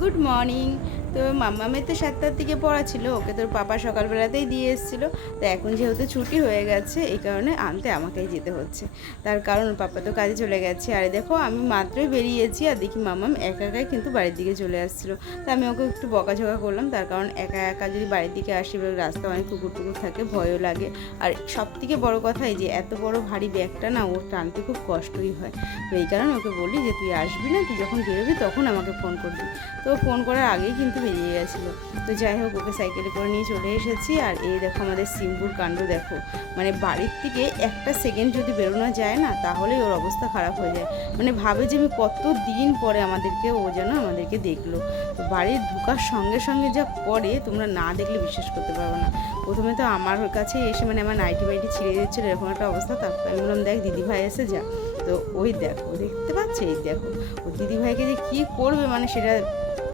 Good morning. তো মাম্মামের তো 7টার দিকে পড়া ছিল, ওকে তোর পাপা সকালবেলাতেই দিয়ে এসেছিলো। তো এখন যেহেতু ছুটি হয়ে গেছে এই কারণে আনতে আমাকেই যেতে হচ্ছে। তার কারণ পাপা তো কাজে চলে গেছে। আর দেখো আমি মাত্রই বেরিয়েছি আর দেখি মাম্মাম একা একাই কিন্তু বাড়ির দিকে চলে আসছিলো। তো আমি ওকে একটু বকাঝকা করলাম, তার কারণ একা একা যদি বাড়ির দিকে আসি রাস্তা অনেক কুকুর টুকুর থাকে, ভয়ও লাগে। আর সব থেকে বড়ো কথা এই যে এত বড় ভারী ব্যাগটা না ওর টানতে খুব কষ্টই হয়। তো এই কারণে ওকে বলি যে তুই আসবি না, তুই যখন বেরোবি তখন আমাকে ফোন করবি। তো ফোন করার আগেই কিন্তু বেরিয়ে গেছিলো। তো যাই হোক ওকে সাইকেলে করে নিয়ে চলে এসেছি। আর এই দেখো আমাদের সিম্বুর কাণ্ড দেখো, মানে বাড়ির থেকে একটা সেকেন্ড যদি বেরোনো যায় না তাহলেই ওর অবস্থা খারাপ হয়ে যায়। মানে ভাবে যে আমি কত দিন পরে ও যেন আমাদেরকে দেখলো। তো বাড়ির ঢোকার সঙ্গে সঙ্গে যা করে তোমরা না দেখলে বিশ্বাস করতে পারবে না। প্রথমে তো আমার কাছে এসে মানে আমার নাইটি বাইটি ছিঁড়ে দিচ্ছিলো, এরকম একটা অবস্থা। তারপর আমি বললাম দেখ দিদিভাই এসে যা। তো ওই দেখো দেখতে পাচ্ছে, এই দেখো ও দিদিভাইকে যে কী করবে মানে সেটা